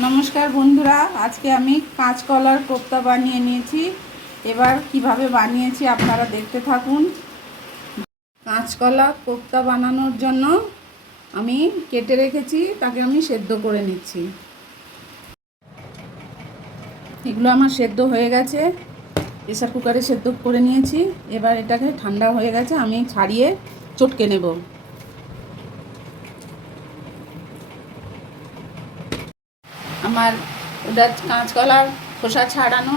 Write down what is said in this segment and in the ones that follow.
নমস্কার বন্ধুরা, আজকে আমি কাঁচকলার কোপ্তা বানিয়ে নিয়েছি। এবার কিভাবে বানিয়েছি আপনারা দেখতে থাকুন। কাঁচকলা কোপ্তা বানানোর জন্য আমি কেটে রেখেছি, তাকে আমি সেদ্ধ করে নিচ্ছি। এগুলো আমার সেদ্ধ হয়ে গেছে, প্রেসার কুকারে সেদ্ধ করে নিয়েছি। এবার এটাকে ঠান্ডা হয়ে গেছে, আমি ছাড়িয়ে চটকে নেব। আমার ওটা কাঁচকলার খোসা ছাড়ানো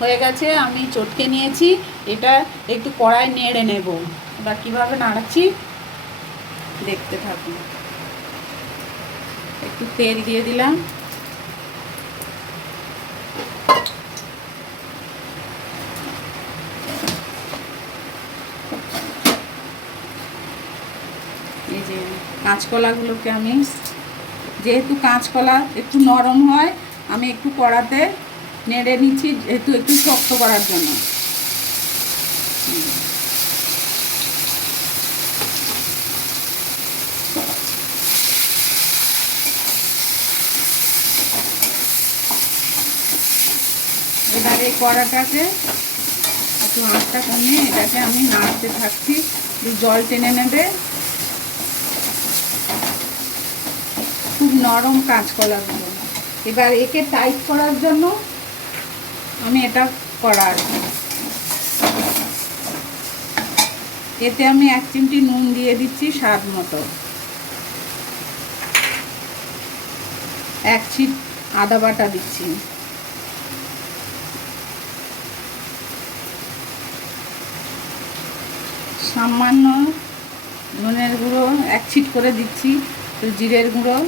হয়ে গেছে, আমি চটকে নিয়েছি। এটা একটু কড়াই নেড়ে নেব। এবার কীভাবে নাড়াচ্ছি দেখতে থাকুন। একটু তেল দিয়ে দিলাম, এই যে কাঁচকলাগুলোকে আমি, যেহেতু কাঁচকলা একটু নরম হয়, আমি একটু কড়াতে নেড়ে নিচ্ছি, যেহেতু একটু শক্ত করার জন্য। এবার এই কড়াটাকে একটু আঁচটা কমিয়ে এটাকে আমি নাড়তে থাকছি, জল টেনে নেবে। খুব নরম কাঁচকলাগুলো। এবার একে টাইট করার জন্য আমি এটা করার, এতে আমি 1 চিমটি নুন দিয়ে দিচ্ছি স্বাদ মতো, 1 ছিট আদা বাটা দিচ্ছি, সামান্য ধনের গুঁড়ো 1 ছিট করে দিচ্ছি, তো জিরের গুঁড়ো,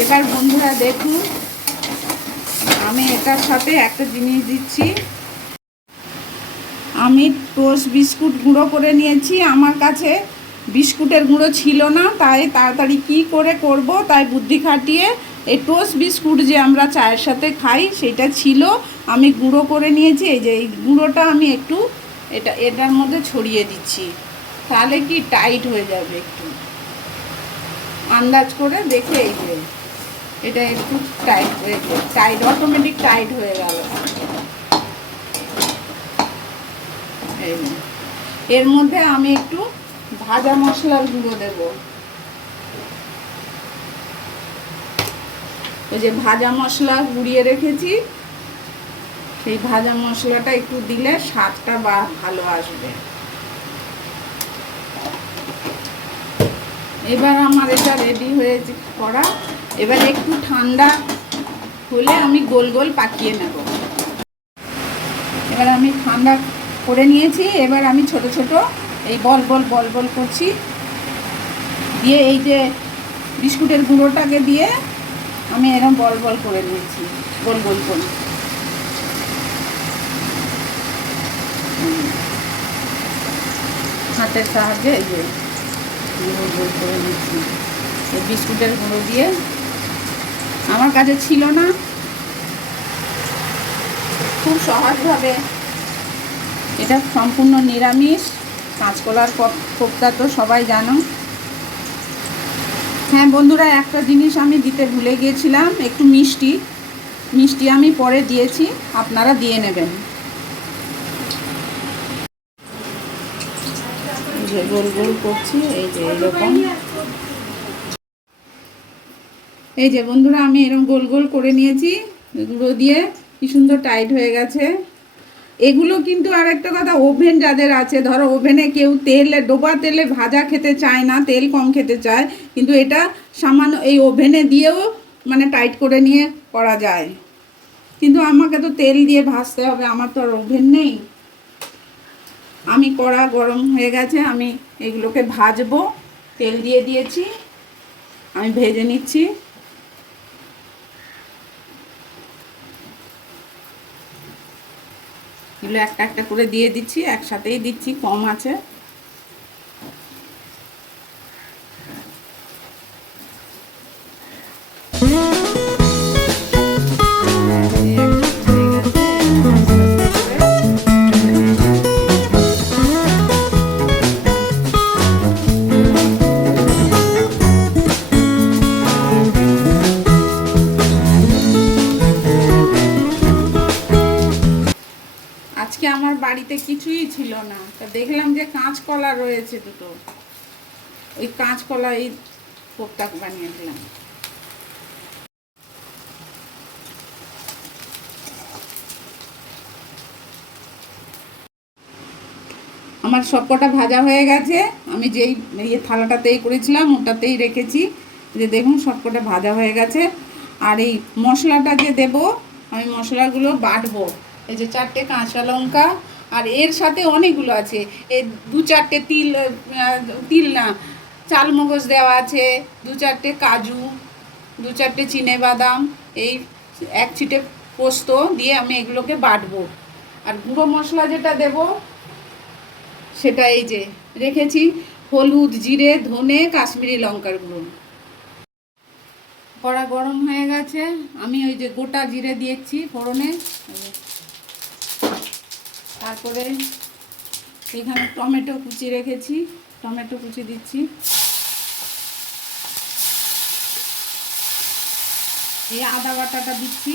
এবার বন্ধুরা দেখুন, আমি এটার সাথে একটা জিনিস দিচ্ছি। আমি টোস্ট বিস্কুট গুঁড়ো করে নিয়েছি। আমার কাছে বিস্কুটের গুঁড়ো ছিল না, তাই তাড়াতাড়ি কি করে করব, তাই বুদ্ধি খাটিয়ে এই টোস্ট বিস্কুট যে আমরা চায়ের সাথে খাই সেটা ছিল, আমি গুঁড়ো করে নিয়েছি। এই যে এই গুঁড়োটা আমি একটু এটার মধ্যে ছড়িয়ে দিচ্ছি, তাহলে কি টাইট হয়ে যাবে। একটু আন্দাজ করে দেখে, এই যে এটা একটু টাইট অটোমেটিক টাইট হয়ে গেল। এর মধ্যে আমি একটু ভাজা মশলার গুঁড়ো দেব। ওই যে ভাজা মশলা গুঁড়িয়ে রেখেছি, সেই ভাজা মশলাটা একটু দিলে স্বাদটা ভালো আসবে। এবার আমার এটা রেডি হয়েছে করা। এবার একটু ঠান্ডা হলে আমি গোল গোল পাকিয়ে নেব। এবার আমি ঠান্ডা করে নিয়েছি। এবার আমি ছোট ছোট এই বল বল করছি, দিয়ে এই যে বিস্কুটের গুঁড়োটাকে দিয়ে আমি এরকম বল করে নিয়েছি, গোল গোল করে। হাতের সাহায্যে এই যে গোল গোল করে নিচ্ছি এই বিস্কুটের গুঁড়ো দিয়ে। আমার কাছে ছিল না, খুব সহজভাবে, এটা সম্পূর্ণ নিরামিষ কাঁচকলার কোপ্তা, তো সবাই জানো। হ্যাঁ বন্ধুরা, একটা জিনিস আমি দিতে ভুলে গিয়েছিলাম, একটু মিষ্টি আমি পরে দিয়েছি, আপনারা দিয়ে নেবেন। যে গোল গোল করছি, এই যে এরকম, এই যে বন্ধুরা আমি এরকম গোল গোল করে নিয়েছি গুঁড়ো দিয়ে, কি সুন্দর টাইট হয়ে গেছে। এগুলো কিন্তু আর একটা কথা, ওভেন যাদের আছে, ধরো ওভেনে কেউ ডোবা তেলে ভাজা খেতে চায় না, তেল কম খেতে চায়, কিন্তু এটা সামান্য এই ওভেনে দিয়েও মানে টাইট করে নিয়ে করা যায়। কিন্তু আমাকে তো তেল দিয়ে ভাজতে হবে, আমার তো আর ওভেন নেই। আমি কড়া গরম হয়ে গেছে, আমি এগুলোকে ভাজবো, তেল দিয়ে দিয়েছি, আমি ভেজে নিচ্ছি। এগুলো একটা একটা করে দিয়ে দিচ্ছি, একসাথেই দিচ্ছি, কম আছে। বাড়িতে কিছুই ছিল না, তা দেখলাম যে কাঁচকলা রয়েছে দুটো, ওই কাঁচকলা এই কোপ্তা বানিয়ে দিলাম। আমার সবকটা ভাজা হয়ে গেছে, আমি যেই থালাটাতেই করেছিলাম ওটাতেই রেখেছি, যে দেখুন সবকটা ভাজা হয়ে গেছে। আর এই মশলাটা যে দেব, আমি মশলাগুলো বাটবো। এই যে 4টে কাঁচা লঙ্কা, আর এর সাথে অনেকগুলো আছে, এই 2-4টে তিল না, চালমগজ দেওয়া আছে, 2-4টে কাজু, 2-4টে চিনেবাদাম, এই 1 ছিটে পোস্ত দিয়ে আমি এগুলোকে বাটবো। আর গুঁড়ো মশলা যেটা দেবো সেটা এই যে রেখেছি, হলুদ, জিরে, ধনে, কাশ্মীরি লঙ্কার গুঁড়ো। কড়া গরম হয়ে গেছে, আমি ওই যে গোটা জিরে দিয়েছি ফোড়নে। তারপরে এখানে টমেটো কুচি রেখেছি, টমেটো কুচি দিচ্ছি। এই আদা বাটাটা দিচ্ছি।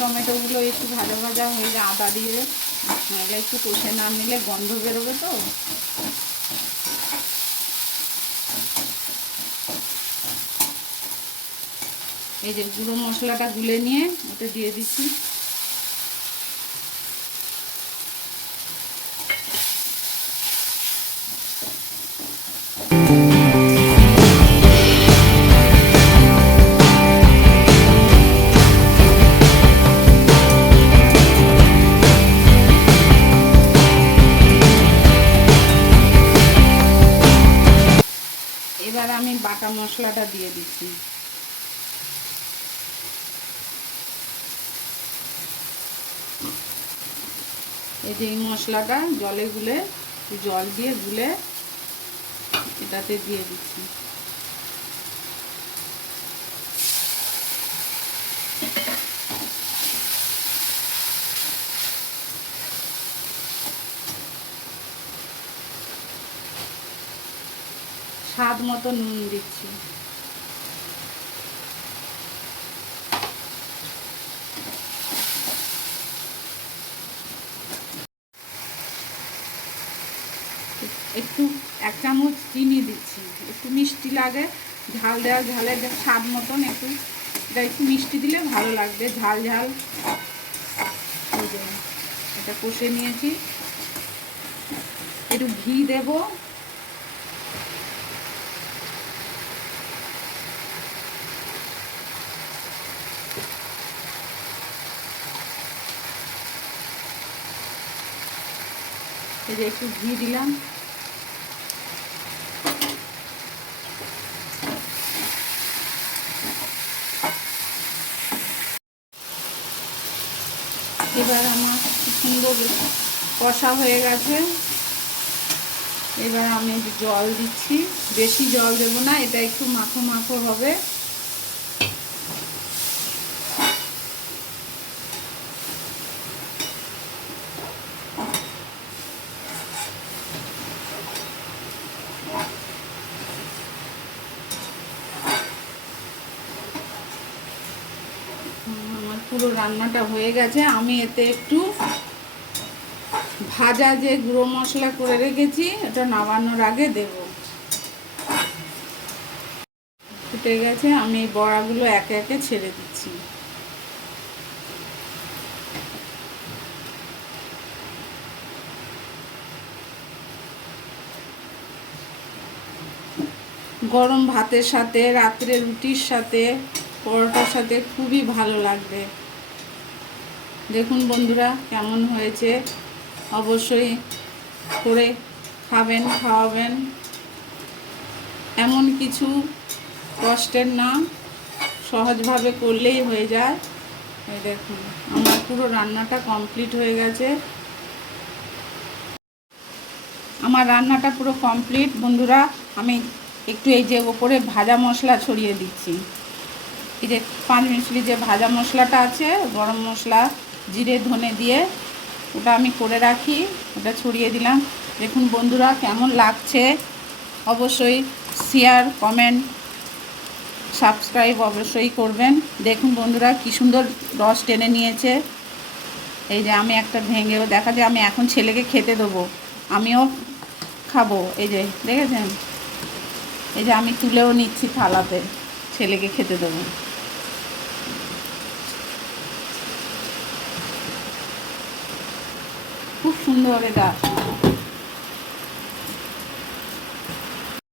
টমেটোগুলো একটু ভাজা ভাজা হয়ে যায় আদা দিয়ে, নাহলে একটু কষে না নিলে গন্ধ বেরোবে তো। এই যে গুঁড়ো মশলাটা গুলে নিয়ে ওটা দিয়ে দিচ্ছি। এবার আমি বাটা মশলাটা দিয়ে দিচ্ছি। এই যে এই মশলাটা জলে গুলে, জল দিয়ে গুলে এটাতে দিয়ে দিচ্ছি। স্বাদ মতো নুন দিচ্ছি। একটু 1 চামচ চিনি দিচ্ছি, একটু মিষ্টি লাগে, ঝাল দেওয়া, ঝালের স্বাদ মতন একটু, এটা একটু মিষ্টি দিলে ভালো লাগবে, ঝাল ঝাল। এটা কষে নিয়েছি, একটু ঘি দেব। এই যে একটু ঘি দিলাম। এবার আমার সুন্দর কষা হয়ে গেছে, এবার আমি জল দিচ্ছি, বেশি জল দেব না, এটা একটু মাখো মাখো হবে। আমার পুরো রান্নাটা হয়ে গেছে, আমি এতে একটু ভাজা যে গুঁড়ো মশলা করে রেখেছি এটা নামানোর আগে দেব। ফুটে গেছে, আমি এই বড়াগুলো একে একে ছেড়ে দিচ্ছি। গরম ভাতের সাথে, রাত্রে রুটির সাথে, পরোটার সাথে খুবই ভালো লাগবে। দেখুন বন্ধুরা কেমন হয়েছে, অবশ্যই করে খাবেন, খাওয়াবেন। এমন কিছু কষ্টের না, সহজভাবে করলেই হয়ে যায়। এই দেখুন আমার পুরো রান্নাটা কমপ্লিট হয়ে গেছে। আমার রান্নাটা পুরো কমপ্লিট বন্ধুরা। আমি একটু এই যে ওপরে ভাজা মশলা ছড়িয়ে দিচ্ছি। এই যে পাঁচমিশালি যে ভাজা মশলাটা আছে, গরম মশলা, জিরে ধনে দিয়ে ওটা আমি করে রাখি, ওটা ছড়িয়ে দিলাম। দেখুন বন্ধুরা কেমন লাগছে, অবশ্যই শেয়ার, কমেন্ট, সাবস্ক্রাইব অবশ্যই করবেন। দেখুন বন্ধুরা কি সুন্দর রস টেনে নিয়েছে। এই যে আমি একটা ভেঙেও দেখা যায়, আমি এখন ছেলেকে খেতে দেবো, আমিও খাবো। এই যে দেখেছেন, এই যে আমি তুলেও নিচ্ছি থালাতে, ছেলেকে খেতে দেবো। খুব সুন্দর এটা।